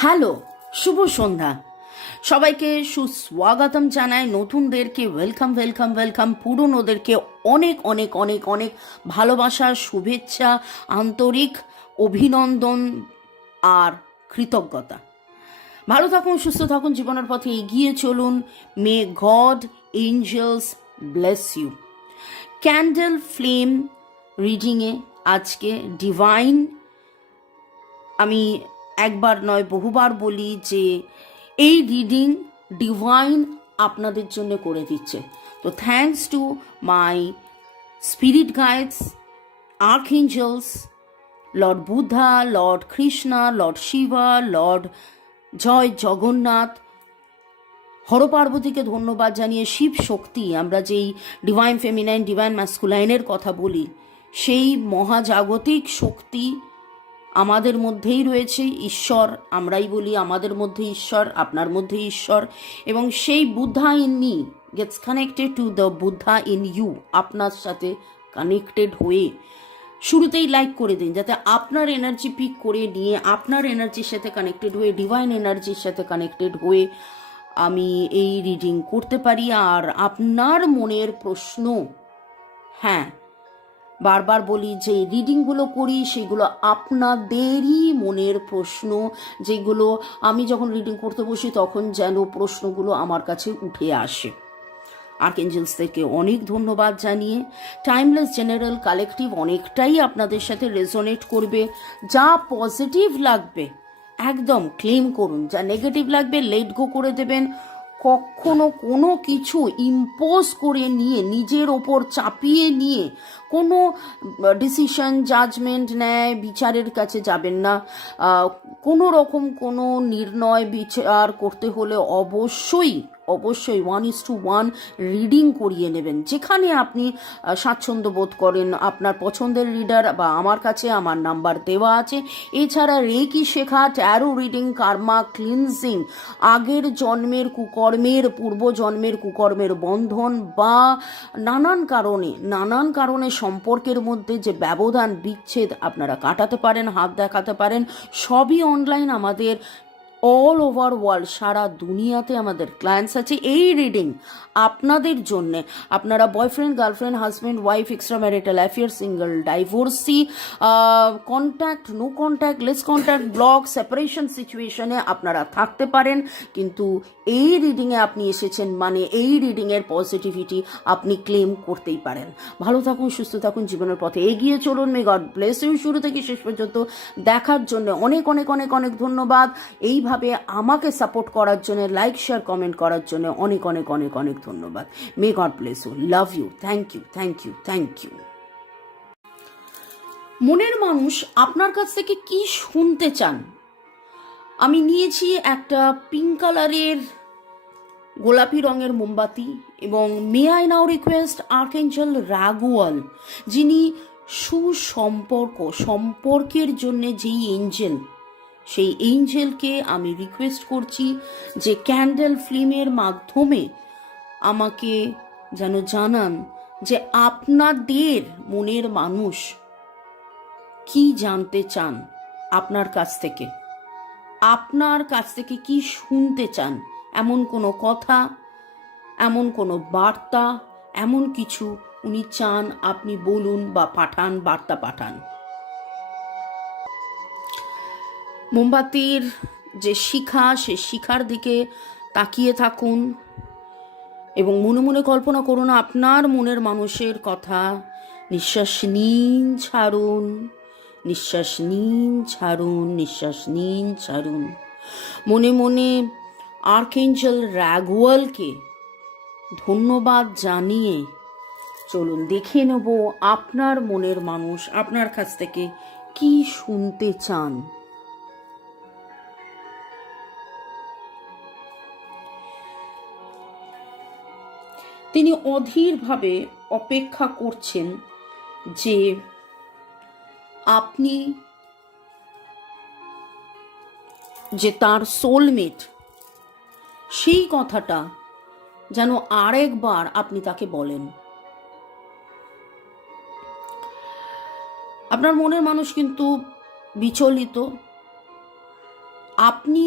Hello, শুভ সন্ধ্যা। সবাইকে সুস্বাগতম জানাই, নতুনদেরকে ওয়েলকাম ওয়েলকাম ওয়েলকাম, পুরনোদেরকে অনেক অনেক অনেক অনেক ভালোবাসা, শুভেচ্ছা, আন্তরিক অভিনন্দন আর কৃতজ্ঞতা। ভালো থাকুন, সুস্থ থাকুন, জীবনের পথে এগিয়ে চলুন। May God angels bless you. Candle flame রিডিংয়ে আজকে ডিভাইন, আমি একবার নয় বহুবার বলি যে এই রিডিং ডিভাইন আপনাদের জন্য করে দিচ্ছে। তো thanks to my spirit guides, archangels, lord Buddha, lord Krishna, lord Shiva, lord Jai Jagannath, হরপার্বতীকে ধন্যবাদ জানিয়ে শিব শক্তি, আমরা যেই ডিভাইন ফেমিনাইন ডিভাইন ম্যাসকুলাইনের কথা বলি, সেই মহাজাগতিক শক্তি আমাদের মধ্যেই রয়েছে। ঈশ্বর আমরাই বলি, আমাদের মধ্যে ঈশ্বর, আপনার মধ্যে ঈশ্বর, এবং সেই Buddha in me gets connected to the Buddha in you. আপনার সাথে কানেক্টেড হয়ে শুরুতেই লাইক করে দিন, যাতে আপনার এনার্জি পিক করে নিয়ে আপনার এনার্জির সাথে কানেক্টেড হয়ে, ডিভাইন এনার্জির সাথে কানেক্টেড হয়ে আমি এই রিডিং করতে পারি। আর আপনার মনের প্রশ্ন, হ্যাঁ বারবার বলি যে রিডিংগুলো করি সেগুলো আপনাদেরই মনের প্রশ্ন, যেগুলো আমি যখন রিডিং করতে বসি তখন যেন প্রশ্নগুলো আমার কাছে উঠে আসে। আর্কএঞ্জেলসদেরকে অনেক ধন্যবাদ জানিয়ে, টাইমলেস জেনারেল কালেকটিভ অনেকটাই আপনাদের সাথে রেজোনেট করবে। যা পজিটিভ লাগবে একদম ক্লেম করুন, যা নেগেটিভ লাগবে লেট গো করে দেবেন। কখনো কোনো কিছু ইম্পোজ করে নিয়ে, নিজের ওপর চাপিয়ে নিয়ে কোনো ডিসিশন, জাজমেন্ট, ন্যায় বিচারের কাছে যাবেন না। কোনো রকম কোনো নির্ণয় বিচার করতে হলে অবশ্যই 1:1 রিডিং করিয়ে নেবেন, যেখানে আপনি স্বাচ্ছন্দ্য বোধ করেন। আপনার পছন্দের রিডার বা আমার কাছে আমার নাম্বার দেওয়া আছে। এছাড়া রেকি শেখা, ট্যারো রিডিং, কার্মা ক্লিনজিং, আগের জন্মের কুকর্মের, পূর্বজন্মের কুকর্মের বন্ধন বা নানান কারণে সম্পর্কের মধ্যে যে ব্যবধান, বিচ্ছেদ আপনারা কাটাতে পারেন, হাত দেখাতে পারেন। সবই অনলাইন, আমাদের অল ওভার ওয়ার্ল্ড, সারা দুনিয়াতে আমাদের ক্লায়েন্টস আছে। এই রিডিং আপনাদের জন্যে, আপনারা boyfriend, girlfriend, husband, wife, extra marital affair, single, divorcee, contact, no contact, less contact, block, separation সিচুয়েশনে আপনারা থাকতে পারেন, কিন্তু এই রিডিংয়ে আপনি এসেছেন মানে এই রিডিংয়ের পজিটিভিটি আপনি ক্লেম করতেই পারেন। ভালো থাকুন, সুস্থ থাকুন, জীবনের পথে এগিয়ে চলুন। May God bless you. শুরু থেকে শেষ পর্যন্ত দেখার জন্য অনেক অনেক অনেক অনেক ধন্যবাদ। এইভাবে আমাকে সাপোর্ট করার জন্য, লাইক শেয়ার কমেন্ট করার জন্য অনেক অনেক অনেক অনেক ধন্যবাদ। May God bless you, love you, thank you thank you thank you. মনের মানুষ আপনার কাছ থেকে কি শুনতে চান? আমি নিয়েছি একটা পিঙ্ক কালারের গোলাপি রঙের মোমবাতি, এবং মে আই নাও রিকোয়েস্ট আর্কএঞ্জেল রাগুয়াল, যিনি সম্পর্কের জন্য যেই এঞ্জেল, সেই এঞ্জেলকে আমি রিকোয়েস্ট করছি যে ক্যান্ডেল ফ্লেমের মাধ্যমে আমাকে যেন জানান যে আপনাদের মনের মানুষ কি জানতে চান আপনার কাছ থেকে কি শুনতে চান। এমন কোনো কথা, এমন কোনো বার্তা, এমন কিছু উনি চান আপনি বলুন বা পাঠান, বার্তা পাঠান। মোমবাতির যে শিখা, সে শিখার দিকে তাকিয়ে থাকুন এবং মনে মনে কল্পনা করুন আপনার মনের মানুষের কথা। নিঃশ্বাস নিন, ছাড়ুন, নিঃশ্বাস নিন, ছাড়ুন, নিঃশ্বাস নিন, ছাড়ুন। মনে মনে আর্কএঞ্জেল রাগুয়ালকে ধন্যবাদ জানিয়ে চলুন দেখে নেব আপনার মনের মানুষ আপনার কাছ থেকে কি শুনতে চান। তিনি অধীরভাবে অপেক্ষা করছেন যে আপনি যে তার সোলমেট, সেই কথাটা যেন আরেকবার আপনি তাকে বলেন। আপনার মনের মানুষ কিন্তু বিচলিত, আপনি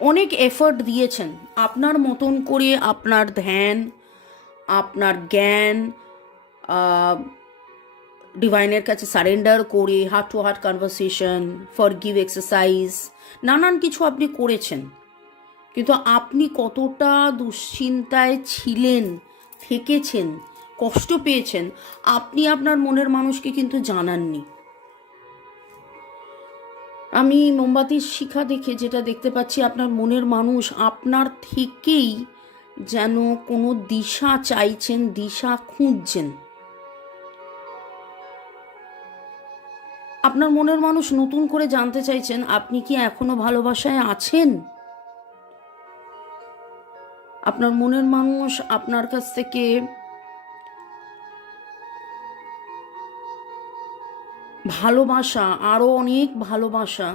অনেক এফর্ট দিয়েছেন আপনার মতন করে, আপনার ধ্যান, আপনার জ্ঞান, ডিভাইনের কাছে সারেন্ডার করে, heart to heart conversation, forgive exercise, নানান কিছু আপনি করেছেন। কিন্তু আপনি কতটা দুশ্চিন্তায় ছিলেন, থেকেছেন, কষ্ট পেয়েছেন, আপনি আপনার মনের মানুষকে কিন্তু জানাননি। আমি মোমবাতির শিখা দেখে যেটা দেখতে পাচ্ছি, আপনার মনের মানুষ আপনার থেকেই যেন কোনো দিশা চাইছেন, দিশা খুঁজছেন। আপনার মনের মানুষ নতুন করে জানতে চাইছেন আপনি কি এখনো ভালোবাসায় আছেন। আপনার মনের মানুষ আপনার কাছ থেকে ভালোবাসা, আরো অনেক ভালোবাসা,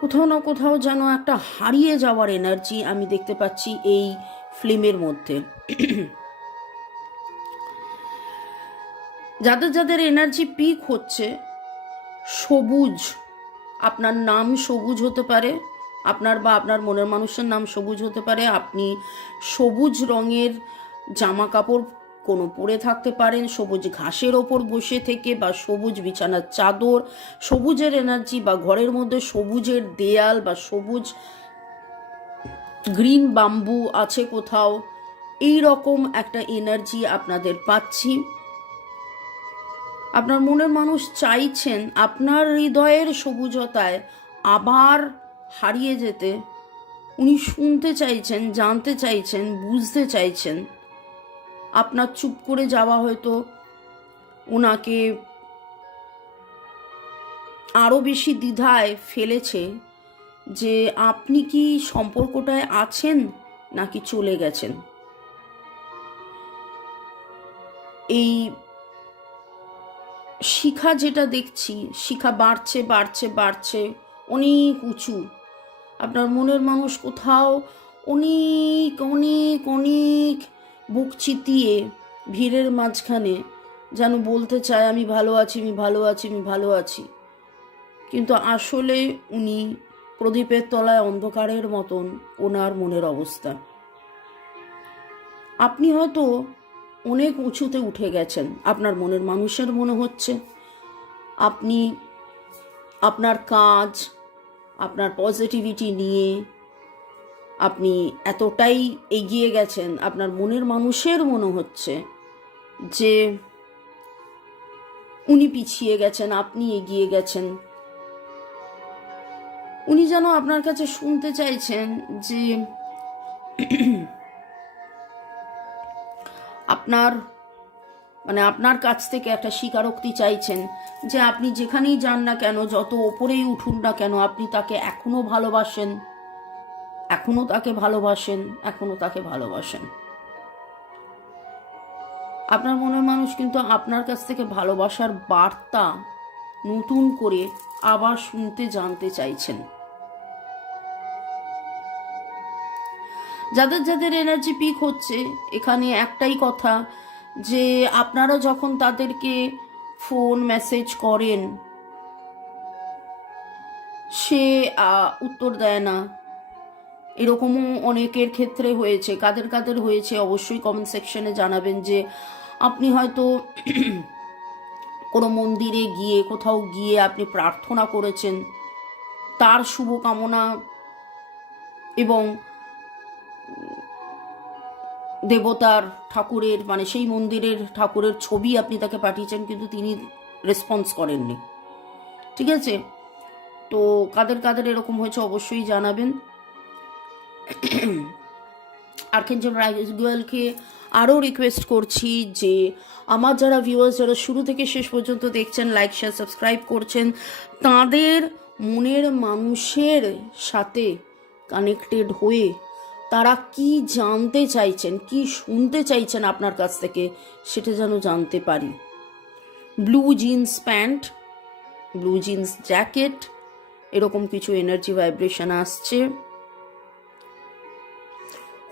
কোথাও না কোথাও যেন একটা হারিয়ে যাওয়ার এনার্জি আমি দেখতে পাচ্ছি এই ফিল্মের মধ্যে। যাদের যাদের এনার্জি পিক হচ্ছে, সবুজ, আপনার নাম সবুজ হতে পারে, আপনার বা আপনার মনের মানুষের নাম সবুজ হতে পারে, আপনি সবুজ রঙের জামা কাপড় কোনো পরে থাকতে পারেন, সবুজ ঘাসের ওপর বসে থেকে, বা সবুজ বিছানার চাদর, সবুজের এনার্জি, বা ঘরের মধ্যে সবুজের দেয়াল, বা সবুজ গ্রিন বাম্বু আছে কোথাও, এই রকম একটা এনার্জি আপনাদের পাচ্ছি। আপনার মনের মানুষ চাইছেন আপনার হৃদয়ের সবুজতায় আবার হারিয়ে যেতে। উনি শুনতে চাইছেন, জানতে চাইছেন, বুঝতে চাইছেন। আপনার চুপ করে যাওয়া হয়তো ওনাকে আরও বেশি দ্বিধায় ফেলেছে যে আপনি কি সম্পর্কটায় আছেন নাকি চলে গেছেন। এই শিখা যেটা দেখছি, শিখা বাড়ছে বাড়ছে বাড়ছে, অনেক উঁচু। আপনার মনের মানুষ কোথাও অনেক অনেক অনেক বুক চিতিয়ে ভিড়ের মাঝখানে যেন বলতে চায় আমি ভালো আছি, আমি ভালো আছি, আমি ভালো আছি। কিন্তু আসলে উনি প্রদীপের তলায় অন্ধকারের মতন ওনার মনের অবস্থা। আপনি হয়তো অনেক উঁচুতে উঠে গেছেন, আপনার মনের মানুষের মনে হচ্ছে আপনি আপনার কাজ, আপনার পজিটিভিটি নিয়ে আপনি এতটাই এগিয়ে গেছেন, আপনার মনের মানুষের মনে হচ্ছে যে উনি পিছিয়ে গেছেন, আপনি এগিয়ে গেছেন। উনি যেন আপনার কাছে শুনতে চাইছেন যে আপনার কাছ থেকে একটা স্বীকারোক্তি চাইছেন যে আপনি যেখানেই যান না কেন, যত ওপরেই উঠুন না কেন, আপনি তাকে এখনো ভালোবাসেন, এখনো তাকে ভালোবাসেন, এখনো তাকে ভালোবাসেন। আপনার মনের মানুষ কিন্তু আপনার কাছ থেকে ভালোবাসার বার্তা নতুন করে আবার শুনতে, জানতে চাইছেন। যাদের যাদের এনার্জি পিক হচ্ছে, এখানে একটাই কথা যে আপনারা যখন তাদেরকে ফোন মেসেজ করেন সে উত্তর দেয় না। এরকমও অনেকের ক্ষেত্রে হয়েছে। কাদের কাদের হয়েছে অবশ্যই কমেন্ট সেকশনে জানাবেন। যে আপনি হয়তো কোনো মন্দিরে গিয়ে, কোথাও গিয়ে আপনি প্রার্থনা করেছেন, তার শুভকামনা এবং দেবতার, ঠাকুরের, সেই মন্দিরের ঠাকুরের ছবি আপনি তাকে পাঠিয়েছেন, কিন্তু তিনি রেসপন্স করেননি। ঠিক আছে, তো কাদের কাদের এরকম হয়েছে অবশ্যই জানাবেন। আর্কএঞ্জেল রাইগুয়েলকে আরও রিকোয়েস্ট করছি যে আমার যারা ভিউয়ার্স, যারা শুরু থেকে শেষ পর্যন্ত দেখছেন, লাইক শেয়ার সাবস্ক্রাইব করছেন, তাদের মনের মানুষের সাথে কানেক্টেড হয়ে তারা কি জানতে চাইছেন, কি শুনতে চাইছেন আপনার কাছ থেকে, সেটা যেন জানতে পারি। Blue jeans pant, blue jeans jacket, এরকম কিছু এনার্জি ভাইব্রেশন আসছে।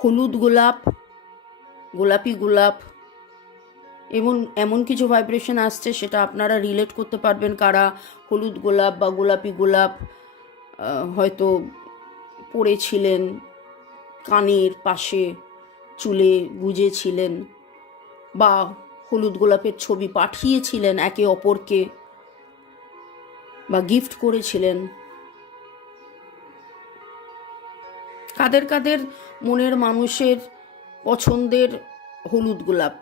হলুদ গোলাপ, গোলাপি গোলাপ, এবং এমন কিছু ভাইব্রেশন আসছে সেটা আপনারা রিলেট করতে পারবেন, কারা হলুদ গোলাপ বা গোলাপি গোলাপ হয়তো পরেছিলেন, কানের পাশে চুলে গুজেছিলেন, বা হলুদ গোলাপের ছবি পাঠিয়েছিলেন একে অপরকে, বা গিফট করেছিলেন। কাদের কাদের মনের মানুষের পছন্দের হলুদ গোলাপ?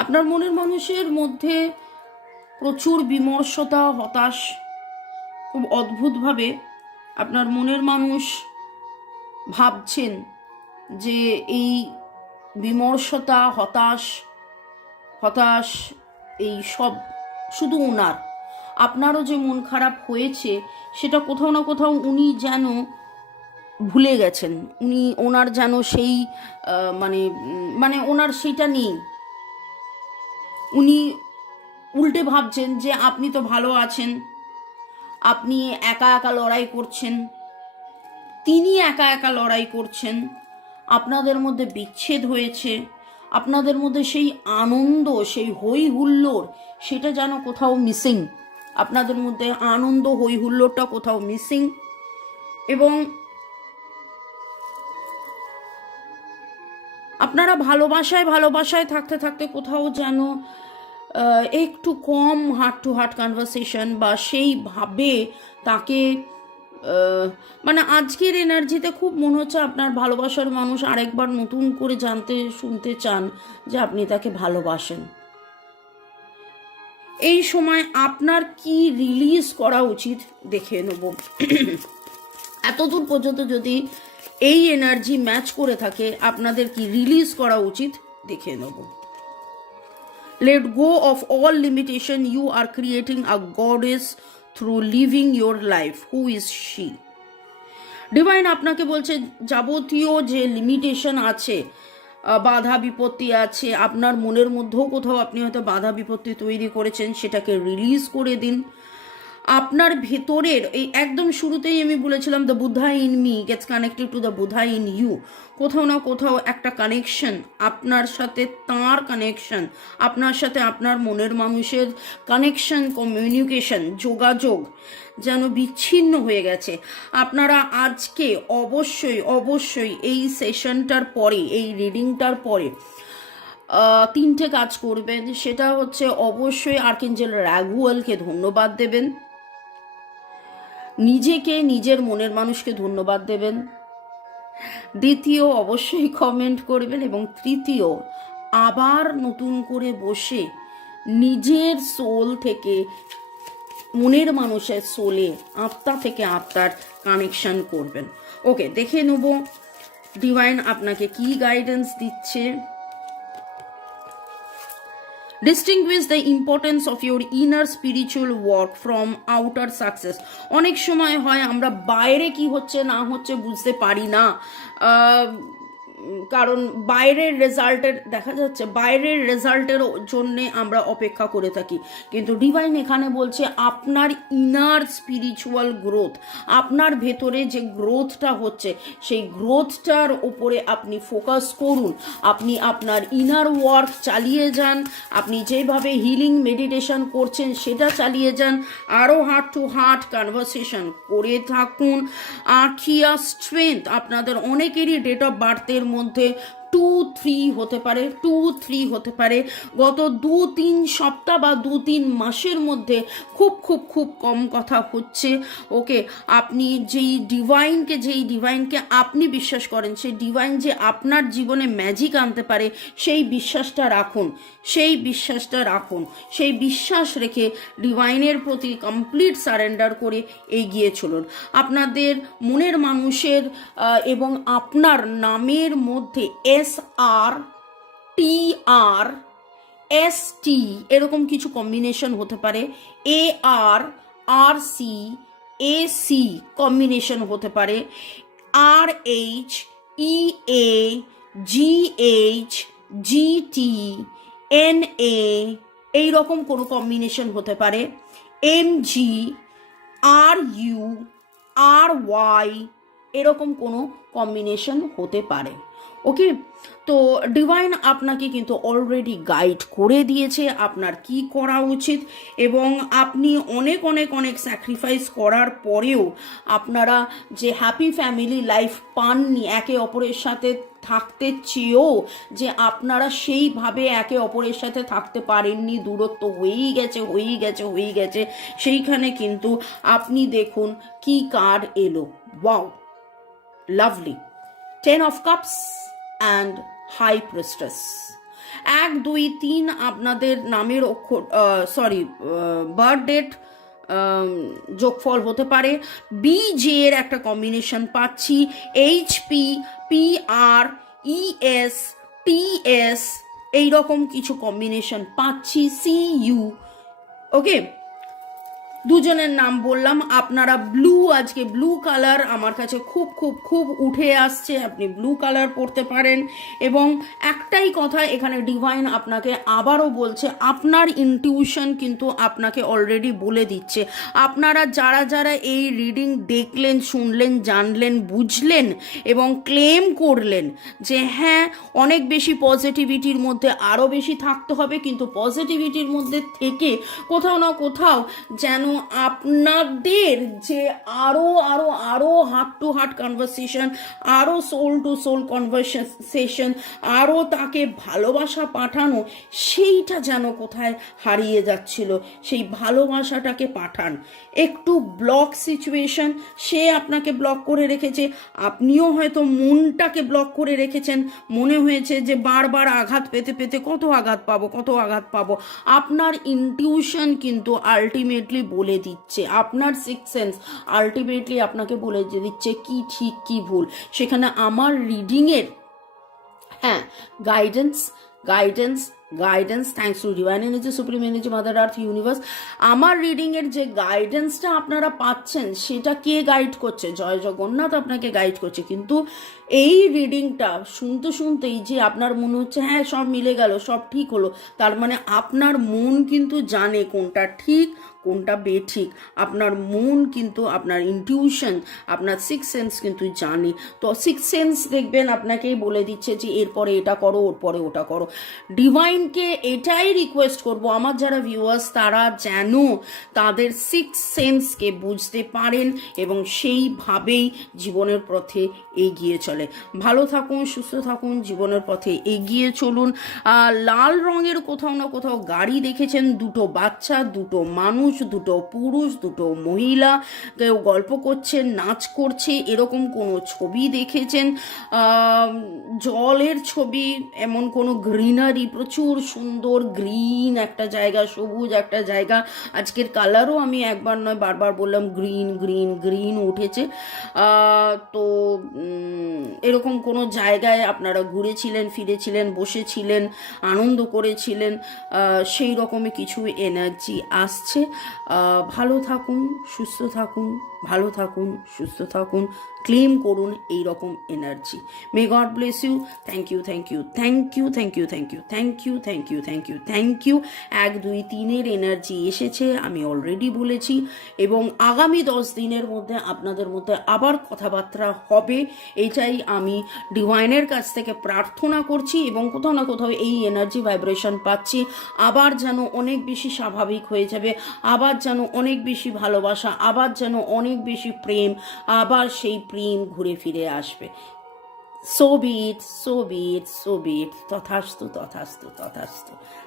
আপনার মনের মানুষের মধ্যে প্রচুর বিমর্ষতা, হতাশ। খুব অদ্ভুতভাবে আপনার মনের মানুষ ভাবছেন যে এই বিমর্ষতা, হতাশ এই সব শুধু ওনার। আপনারও যে মন খারাপ হয়েছে সেটা কোথাও না কোথাও উনি যেন ভুলে গেছেন। ওনার যেন সেই মানে ওনার সেইটা নেই। উনি উল্টে ভাবছেন যে আপনি তো ভালো আছেন, আপনি একা একা লড়াই করছেন, তিনি একা একা লড়াই করছেন, আপনাদের মধ্যে বিচ্ছেদ হয়েছে, আপনাদের মধ্যে সেই আনন্দ, সেই হই হুল্লোড় সেটা যেন কোথাও মিসিং। আপনাদের মধ্যে আনন্দ, হই হুল্লোড়টা কোথাও মিসিং। এবং আপনারা ভালোবাসায় থাকতে থাকতে কোথাও যেন একটু কম হার্ট টু হার্ট কনভারসেশন, বা সেইভাবে তাকে মানে আজকের এনার্জিতে খুব মনে হচ্ছে আপনার ভালোবাসার মানুষ আরেকবার নতুন করে শুনতে চান যে আপনি তাকে ভালোবাসেন। এই সময় আপনার কি রিলিজ করা উচিত দেখে নেব। এতদূর পর্যন্ত যদি এই এনার্জি ম্যাচ করে থাকে, আপনাদের কি রিলিজ করা উচিত দেখে নেব। Let go of all limitation. You are creating a goddess through living your life. Who is she? Divine আপনাকে বলছে যাবতীয় যে লিমিটেশন আছে, বাধা বিপত্তি আছে, আপনার মনের মধ্যেও কোথাও আপনি হয়তো বাধা বিপত্তি তৈরি করেছেন, সেটাকে রিলিজ করে দিন। আপনার ভেতরের এই একদম শুরুতেই আমি বলেছিলাম the Buddha in me gets connected to the Buddha in you. কোথাও না কোথাও একটা কানেকশন, আপনার সাথে তাঁর কানেকশন, আপনার সাথে আপনার মনের মানুষের কানেকশন, কমিউনিকেশন, যোগাযোগ যেন বিচ্ছিন্ন হয়ে গেছে। আপনারা আজকে অবশ্যই এই সেশনটার পরে, এই রিডিংটার পরে 3টে কাজ করবেন। সেটা হচ্ছে অবশ্যই আর্কেঞ্জেল রাগুয়েলকে ধন্যবাদ দেবেন, নিজেকে, নিজের মনের মানুষকে ধন্যবাদ দেবেন। দ্বিতীয়, অবশ্যই কমেন্ট করবেন। এবং তৃতীয়, আবার নতুন করে বসে নিজের সোল থেকে মনের মানুষের সোলে, আত্মা থেকে আত্মার কানেকশন করবেন। ওকে, দেখে নেব ডিভাইন আপনাকে কি গাইডেন্স দিচ্ছে। Distinguish the importance of your inner spiritual work from outer success. অনেক সময় হয় আমরা বাইরে কি হচ্ছে না হচ্ছে বুঝতে পারি না, কারণ বাইরের রেজাল্টের জন্যে আমরা অপেক্ষা করে থাকি। কিন্তু ডিভাইন এখানে বলছে আপনার ইনার স্পিরিচুয়াল গ্রোথ, আপনার ভেতরে যে গ্রোথটা হচ্ছে সেই গ্রোথটার ওপরে আপনি ফোকাস করুন। আপনি আপনার ইনার ওয়ার্ক চালিয়ে যান, আপনি যেভাবে হিলিং মেডিটেশন করছেন সেটা চালিয়ে যান, আরও হার্ট টু হার্ট কনভারসেশন করে থাকুন। আর্কিয়া স্ট্রেংথ, আপনাদের অনেকেরই ডেট অফ বার্থের মধ্যে 2-3 হতে পারে। গত 2-3 সপ্তাহ বা 2-3 মাসের মধ্যে খুব কম কথা হচ্ছে। ওকে, আপনি যেই ডিভাইনকে আপনি বিশ্বাস করেন, সেই ডিভাইন যে আপনার জীবনে ম্যাজিক আনতে পারে, সেই বিশ্বাসটা রাখুন। সেই বিশ্বাস রেখে ডিভাইনের প্রতি কমপ্লিট সারেন্ডার করে এগিয়ে চলুন। আপনাদের মনের মানুষের এবং আপনার নামের মধ্যে SRTRST এরকম কিছু কম্বিনেশন হতে পারে, ARRCAC কম্বিনেশন হতে পারে, RHEAGHGTNA এইরকম কোনো কম্বিনেশন হতে পারে, MGRURY এরকম কোনো কম্বিনেশন হতে পারে। ওকে, তো ডিভাইন আপনাকে কিন্তু অলরেডি গাইড করে দিয়েছে আপনার কি করা উচিত, এবং আপনি অনেক অনেক অনেক স্যাক্রিফাইস করার পরেও আপনারা যে হ্যাপি ফ্যামিলি লাইফ পাননি, একে অপরের সাথে থাকতে চেয়েও যে আপনারা সেইভাবে একে অপরের সাথে থাকতে পারেননি, দূরত্ব হয়েই গেছে, সেইখানে কিন্তু আপনি দেখুন কি কার্ড এলো, wow, lovely, 10 of Cups and high priestess. 1, 2, 3 আপনাদের নামের অক্ষর, বার্থ ডেট যোগফল হতে পারে। BJ এর একটা কম্বিনেশন পাচ্ছি, HP, PR, ES, TS এইরকম কিছু কম্বিনেশন পাচ্ছি, CU। ওকে, দুজনের নাম বললাম। আপনারা ব্লু, আজকে ব্লু কালার আমার কাছে খুব খুব খুব উঠে আসছে, আপনি ব্লু কালার পরতে পারেন। এবং একটাই কথা এখানে ডিভাইন আপনাকে আবারও বলছে, আপনার ইনটিউশন কিন্তু আপনাকে অলরেডি বলে দিচ্ছে, আপনারা যারা যারা এই রিডিং দেখলেন, শুনলেন, জানলেন, বুঝলেন এবং ক্লেম করলেন যে হ্যাঁ অনেক বেশি পজিটিভিটির মধ্যে আরও বেশি থাকতে হবে, কিন্তু পজিটিভিটির মধ্যে থেকে কোথাও না কোথাও যেন আপনাদের যে আরো আরো আরো হার্ট টু হার্ট কনভারসেশন, আরো সোল টু সোল কনভারসেশন, আরো তাকে ভালোবাসা পাঠানো, সেইটা যেন কোথায় হারিয়ে যাচ্ছিল, সেই ভালোবাসাটাকে পাঠান। একটু ব্লক সিচুয়েশন, সে আপনাকে ব্লক করে রেখেছে, আপনিও হয়তো মনটাকে ব্লক করে রেখেছেন, মনে হয়েছে যে বারবার আঘাত পেতে পেতে কত আঘাত পাবো। আপনার ইনটিউশন কিন্তু আলটিমেটলি বলে দিচ্ছে, আপনার সিক্স সেন্স আলটিমেটলি আপনাকে বলে দিচ্ছে কি ঠিক কি ভুল। সেখানে আমার রিডিংয়ের হ্যাঁ guidance thanks to divine energy, supreme energy, mother earth, universe, আমার রিডিংয়ের যে গাইডেন্সটা আপনারা পাচ্ছেন সেটা কে গাইড করছে? জয় জগন্নাথ আপনাকে গাইড করছে। কিন্তু এই রিডিংটা শুনতেই যে আপনার মনে হচ্ছে হ্যাঁ সব মিলে গেল, সব ঠিক হলো, তার মানে আপনার মন কিন্তু জানে কোনটা ঠিক কোনটা বেঠিক। আপনার মন কিন্তু, আপনার ইনটিউশন, আপনার সিক্স সেন্স কিন্তু জানে। তো সিক্স সেন্স দেখবেন আপনাকেই বলে দিচ্ছে যে এরপরে এটা করো, ওর পরে ওটা করো। ডিভাইনকে এটাই রিকোয়েস্ট করব, আমার যারা ভিউয়ার্স তারা যেন তাদের সিক্স সেন্সকে বুঝতে পারেন এবং সেইভাবেই জীবনের পথে এগিয়ে চলে। ভালো থাকুন, সুস্থ থাকুন, জীবনের পথে এগিয়ে চলুন। লাল রঙের কোথাও না কোথাও গাড়ি দেখেছেন, দুটো বাচ্চা, দুটো মানুষ, দুটো পুরুষ, দুটো মহিলা, কেউ গল্প করছে, নাচ করছে, এরকম কোনো ছবি দেখেছেন। জলের ছবি, এমন কোনো গ্রিনারি, প্রচুর সুন্দর গ্রিন একটা জায়গা, সবুজ একটা জায়গা। আজকের কালারও আমি একবার নয় বারবার বললাম গ্রিন উঠেছে। তো এরকম কোনো জায়গায় আপনারা ঘুরেছিলেন, ফিরেছিলেন, বসেছিলেন, আনন্দ করেছিলেন, সেই রকমই কিছু এনার্জি আসছে। ভালো থাকুন, সুস্থ থাকুন, ভালো থাকুন, সুস্থ থাকুন, ক্লেম করুন এই রকম energy. May God bless you. Thank you 1, 2, 3 energy এসেছে, আমি অলরেডি বলেছি, এবং আগামী 10 দিনের মধ্যে আপনাদের মধ্যে আবার কথাবার্তা হবে, এটাই আমি ডিভাইনের কাছ থেকে প্রার্থনা করছি। এবং কোথাও না কোথাও এই এনার্জি ভাইব্রেশন পাচ্ছি, আবার যেন অনেক বেশি স্বাভাবিক হয়ে যাবে, আবার যেন অনেক বেশি ভালোবাসা, আবার যেন অনেক বেশি প্রেম, আবার সেই প্রেম ঘুরে ফিরে আসবে। সো বিট, তথাস্তু,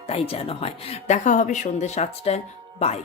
তাই যেন হয়। দেখা হবে সন্ধ্যে 7টায়। বাই।